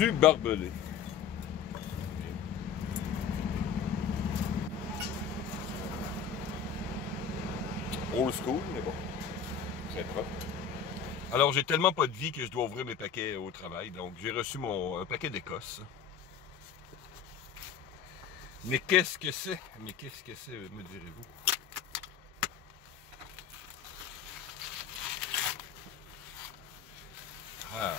Du barbelé. Old school, mais bon. Très propre. Alors, j'ai tellement pas de vie que je dois ouvrir mes paquets au travail. Donc, j'ai reçu un paquet d'Écosse. Mais qu'est-ce que c'est? Mais qu'est-ce que c'est, me direz-vous? Ah.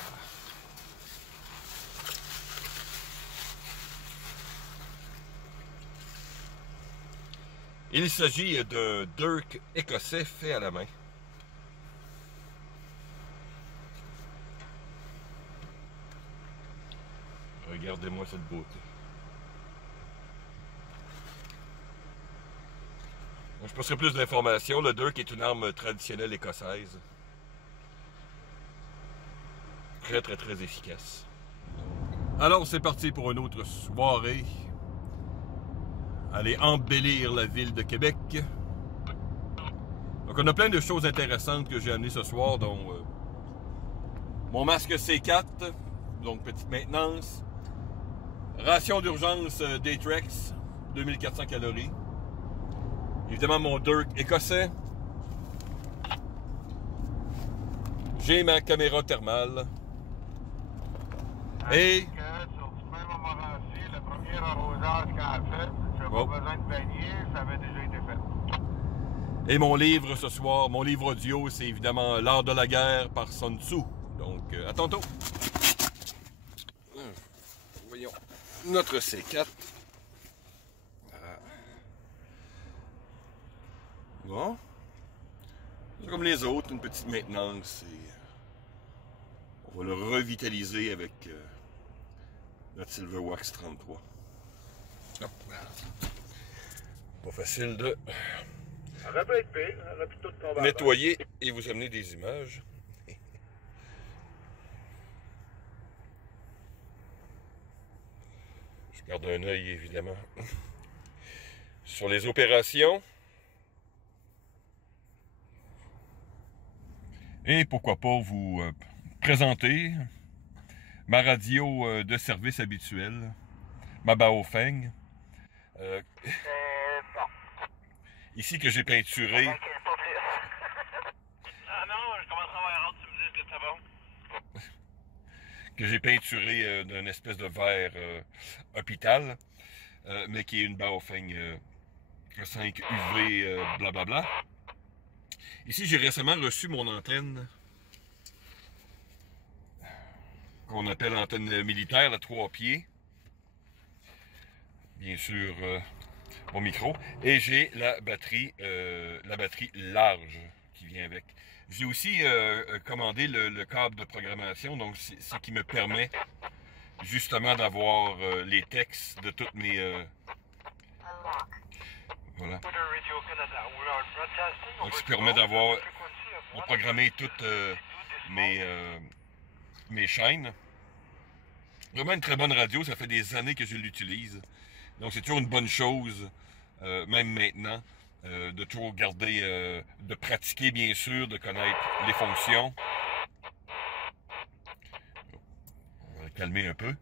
Il s'agit d'un Dirk écossais fait à la main. Regardez-moi cette beauté. Je passerai plus d'informations. Le Dirk est une arme traditionnelle écossaise. Très, très, très efficace. Alors, c'est parti pour une autre soirée. Aller embellir la ville de Québec. Donc, on a plein de choses intéressantes que j'ai amenées ce soir, dont mon masque C4, donc petite maintenance. Ration d'urgence Datrex, 2400 calories. Évidemment, mon Dirk écossais. J'ai ma caméra thermale. Et... sur ce même moment-ci, le premier arrosage qu'elle a fait, je n'ai pas besoin de baigner, ça avait déjà été fait. Et mon livre ce soir, mon livre audio, c'est évidemment L'art de la guerre par Sun Tzu. Donc, à tantôt. Voyons, notre C4. Bon. C'est comme les autres, une petite maintenance. Et on va le revitaliser avec notre Silver Wax 33. Hop. Pas facile de Ça aurait pu être pire, ça aurait pu tout tomber. nettoyer et vous amener des images. Je garde un œil, évidemment, sur les opérations. Et pourquoi pas vous présenter ma radio de service habituelle, ma Baofeng. Ici que j'ai peinturé. Ah non, je commence à avoir hâte, tu me dis que c'est bon. Que j'ai peinturé d'une espèce de verre hôpital, mais qui est une Baofeng 5 UV blablabla. Ici, j'ai récemment reçu mon antenne qu'on appelle antenne militaire, la 3 pieds. Bien sûr, mon micro. Et j'ai la batterie large qui vient avec. J'ai aussi commandé le câble de programmation, donc ce qui me permet justement d'avoir les textes de toutes mes... voilà. Donc, ce qui permet d'avoir... de programmer toutes mes chaînes. Vraiment une très bonne radio, ça fait des années que je l'utilise. Donc c'est toujours une bonne chose, même maintenant, de toujours garder, de pratiquer bien sûr, de connaître les fonctions. On va calmer un peu.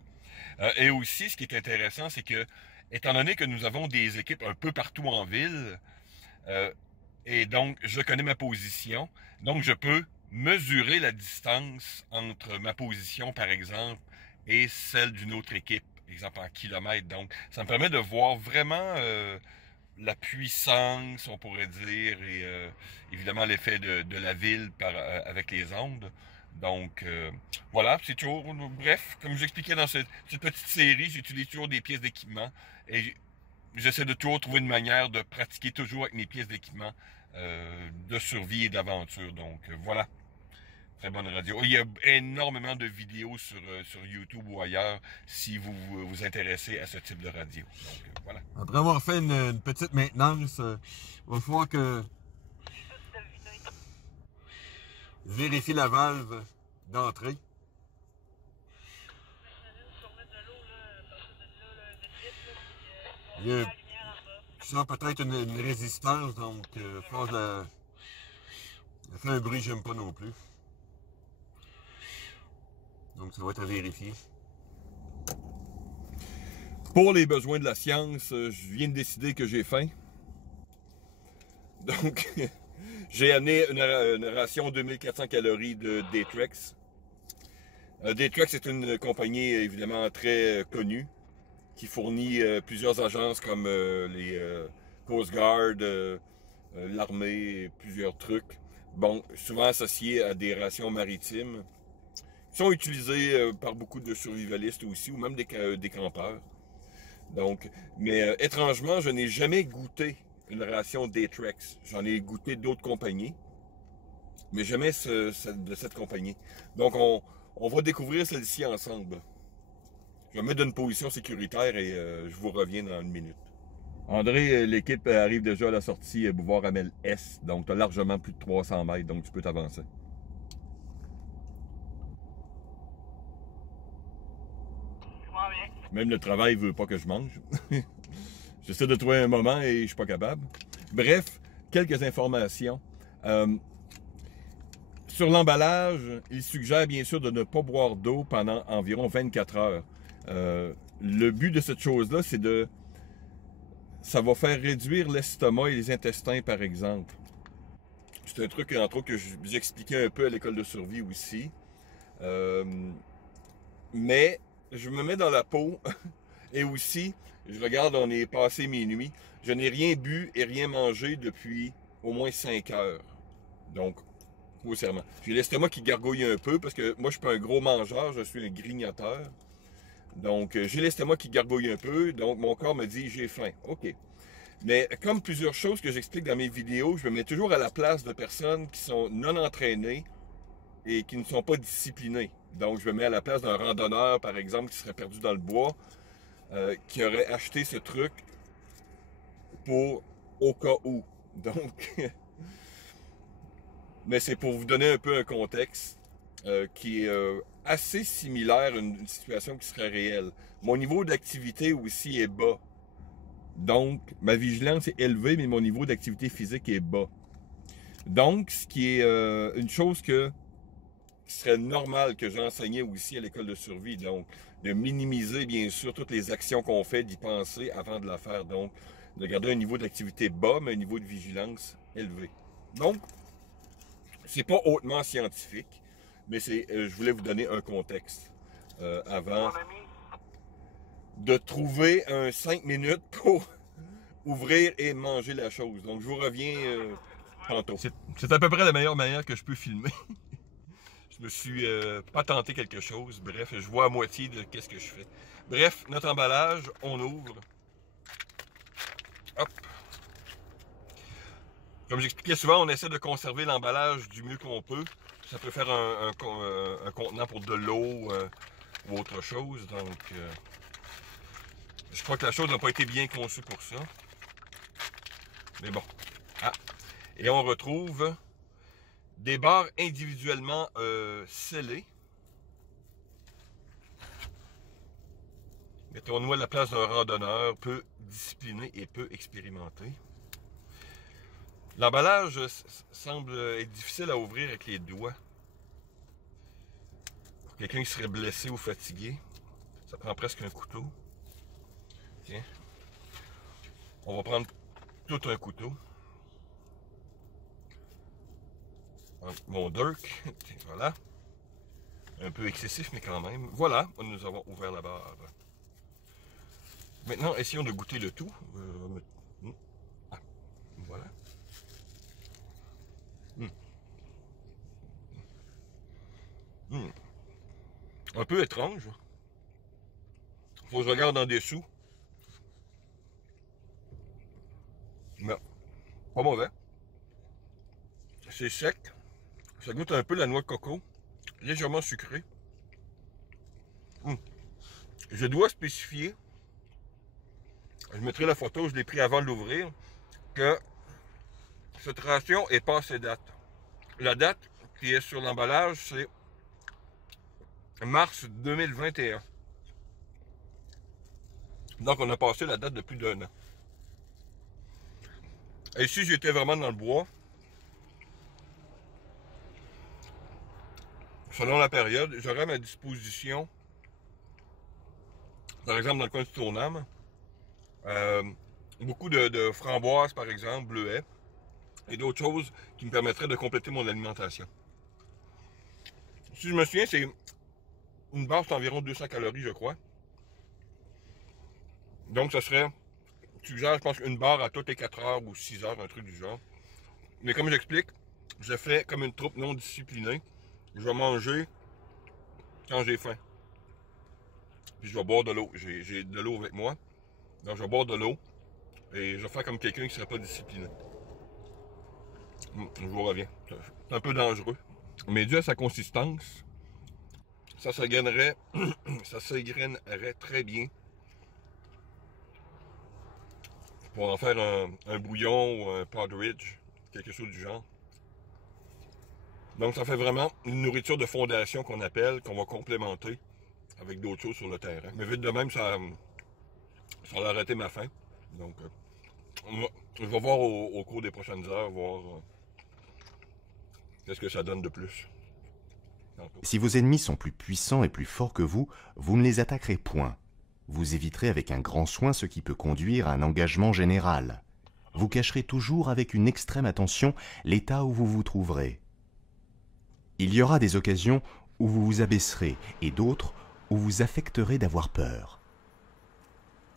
Et aussi, ce qui est intéressant, c'est que, étant donné que nous avons des équipes un peu partout en ville, et donc je connais ma position, donc je peux mesurer la distance entre ma position, par exemple, et celle d'une autre équipe, exemple en kilomètres. Donc, ça me permet de voir vraiment la puissance, on pourrait dire, et évidemment l'effet de la ville avec les ondes. Donc, voilà, c'est toujours... Bref, comme j'expliquais dans cette petite série, j'utilise toujours des pièces d'équipement et j'essaie de toujours trouver une manière de pratiquer toujours avec mes pièces d'équipement de survie et d'aventure. Donc, voilà. Très bonne radio. Il y a énormément de vidéos sur YouTube ou ailleurs si vous vous intéressez à ce type de radio. Donc, voilà. Après avoir fait une petite maintenance, il va falloir que je vérifie la valve d'entrée. Il y a, je sens peut-être une résistance, donc force ça fait un bruit que j'aime pas non plus. Donc ça va être à vérifier. Pour les besoins de la science, je viens de décider que j'ai faim. Donc, j'ai amené une ration 2400 calories de Datrex. Datrex est une compagnie évidemment très connue qui fournit plusieurs agences comme les Coast Guard, l'armée, plusieurs trucs. Bon, souvent associés à des rations maritimes qui sont utilisées par beaucoup de survivalistes aussi ou même des campeurs. Donc, mais étrangement, je n'ai jamais goûté une ration Datrex. J'en ai goûté d'autres compagnies, mais jamais de cette compagnie. Donc, on va découvrir celle-ci ensemble. Je vais me mettre dans une position sécuritaire et je vous reviens dans une minute. André, l'équipe arrive déjà à la sortie Boulevard Amel S, donc tu as largement plus de 300 mètres, donc tu peux t'avancer. Même le travail veut pas que je mange. J'essaie de trouver un moment et je suis pas capable. Bref, quelques informations. Sur l'emballage, il suggère bien sûr de ne pas boire d'eau pendant environ 24 heures. Le but de cette chose-là, c'est de... Ça va faire réduire l'estomac et les intestins, par exemple. C'est un truc, entre autres, que j'expliquais un peu à l'école de survie aussi. Mais je me mets dans la peau et aussi, je regarde, on est passé minuit. Je n'ai rien bu et rien mangé depuis au moins 5 heures. Donc, grossièrement. J'ai l'estomac qui gargouille un peu parce que moi, je suis pas un gros mangeur, je suis un grignoteur. Donc, j'ai l'estomac qui gargouille un peu, donc mon corps me dit j'ai faim. OK. Mais comme plusieurs choses que j'explique dans mes vidéos, je me mets toujours à la place de personnes qui sont non entraînées et qui ne sont pas disciplinées. Donc, je me mets à la place d'un randonneur, par exemple, qui serait perdu dans le bois, qui aurait acheté ce truc pour au cas où. Donc, mais c'est pour vous donner un peu un contexte qui est assez similaire à une situation qui serait réelle. Mon niveau d'activité aussi est bas. Donc, ma vigilance est élevée, mais mon niveau d'activité physique est bas. Donc, ce qui est une chose qui serait normal que j'enseignais aussi à l'école de survie. Donc, de minimiser, bien sûr, toutes les actions qu'on fait, d'y penser avant de la faire. Donc, de garder un niveau d'activité bas, mais un niveau de vigilance élevé. Donc, c'est pas hautement scientifique, mais je voulais vous donner un contexte avant de trouver un 5 minutes pour ouvrir et manger la chose. Donc, je vous reviens tantôt. C'est à peu près la meilleure manière que je peux filmer. Je me suis pas tenté quelque chose. Bref, je vois à moitié de qu'est-ce que je fais. Bref, notre emballage, on ouvre. Hop. Comme j'expliquais souvent, on essaie de conserver l'emballage du mieux qu'on peut. Ça peut faire un contenant pour de l'eau ou autre chose. Donc, je crois que la chose n'a pas été bien conçue pour ça. Mais bon. Ah. Et on retrouve des barres individuellement scellées. Mettons-nous à la place d'un randonneur peu discipliné et peu expérimenté. L'emballage semble être difficile à ouvrir avec les doigts. Pour quelqu'un qui serait blessé ou fatigué, ça prend presque un couteau. Tiens. On va prendre tout un couteau. Mon Dirk, voilà. Un peu excessif, mais quand même. Voilà, nous avons ouvert la barre. Maintenant, essayons de goûter le tout. Ah, voilà. Un peu étrange. Faut que je regarde en dessous. Mais pas mauvais. C'est sec. Ça goûte un peu la noix de coco. Légèrement sucré. Je dois spécifier, je mettrai la photo, je l'ai pris avant de l'ouvrir, que cette ration est passée date. La date qui est sur l'emballage, c'est mars 2021. Donc on a passé la date de plus d'1 an. Et si j'étais vraiment dans le bois, selon la période, j'aurais à ma disposition Par exemple, dans le coin du Tournam, beaucoup de framboises, par exemple, bleuets, et d'autres choses qui me permettraient de compléter mon alimentation. Si je me souviens, c'est une barre, c'est environ 200 calories, je crois. Donc, ça serait, tu suggères, je pense, une barre à toutes les 4 heures ou 6 heures, un truc du genre. Mais comme j'explique, je fais comme une troupe non disciplinée. Je vais manger quand j'ai faim. Puis je vais boire de l'eau. J'ai de l'eau avec moi. Donc, je vais boire de l'eau. Et je vais faire comme quelqu'un qui ne serait pas discipliné. Je vous reviens. C'est un peu dangereux. Mais dû à sa consistance, ça s'égrainerait très bien pour en faire un bouillon ou un porridge, quelque chose du genre. Donc ça fait vraiment une nourriture de fondation qu'on appelle, qu'on va complémenter avec d'autres choses sur le terrain. Mais vite de même, ça a arrêté ma faim. Donc je vais voir au cours des prochaines heures, voir qu'est-ce que ça donne de plus. Si vos ennemis sont plus puissants et plus forts que vous, vous ne les attaquerez point. Vous éviterez avec un grand soin ce qui peut conduire à un engagement général. Vous cacherez toujours avec une extrême attention l'état où vous vous trouverez. Il y aura des occasions où vous vous abaisserez et d'autres où vous affecterez d'avoir peur.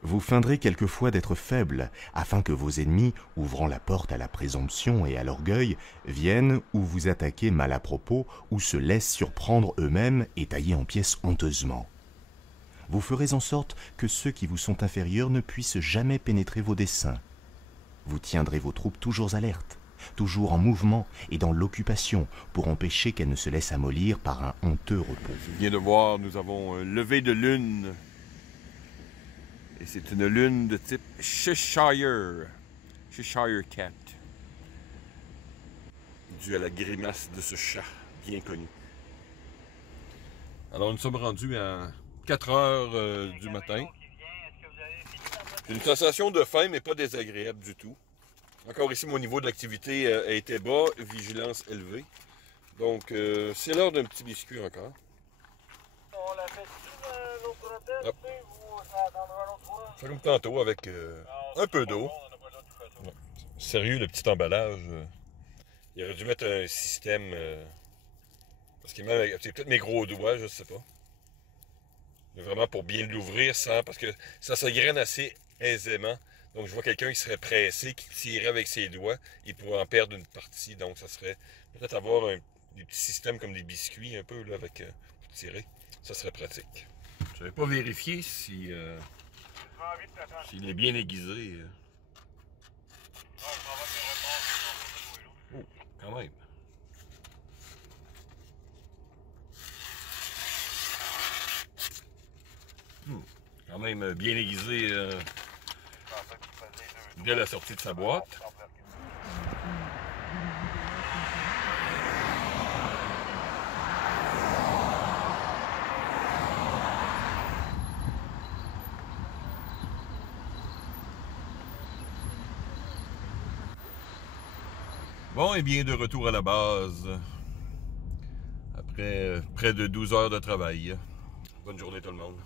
Vous feindrez quelquefois d'être faible, afin que vos ennemis, ouvrant la porte à la présomption et à l'orgueil, viennent ou vous attaquer mal à propos, ou se laissent surprendre eux-mêmes et tailler en pièces honteusement. Vous ferez en sorte que ceux qui vous sont inférieurs ne puissent jamais pénétrer vos desseins. Vous tiendrez vos troupes toujours alertes, toujours en mouvement et dans l'occupation, pour empêcher qu'elles ne se laissent amollir par un honteux repos. Je viens de voir, nous avons un lever de lune. Et c'est une lune de type Cheshire Cat. Dû à la grimace de ce chat bien connu. Alors nous sommes rendus à 4 heures du matin. J'ai une sensation de faim, mais pas désagréable du tout. Encore ici, mon niveau d'activité a été bas, vigilance élevée. Donc c'est l'heure d'un petit biscuit encore. On l'a fait l'autre Hop. ou ça attendra l'autre fois? C'est comme tantôt avec un peu d'eau. Sérieux, le petit emballage. Il aurait dû mettre un système. Parce que même c'est peut-être mes gros doigts, je sais pas. Mais vraiment pour bien l'ouvrir sans. Parce que ça se graine assez aisément. Donc je vois quelqu'un qui serait pressé, qui tirerait avec ses doigts, il pourrait en perdre une partie. Donc ça serait peut-être avoir des petits systèmes comme des biscuits un peu là avec pour tirer. Ça serait pratique. Je n'avais pas vérifié si s'il est bien aiguisé. Oh, quand même. Quand même bien aiguisé dès la sortie de sa boîte. Bon, et bien de retour à la base, après près de 12 heures de travail. Bonne journée tout le monde.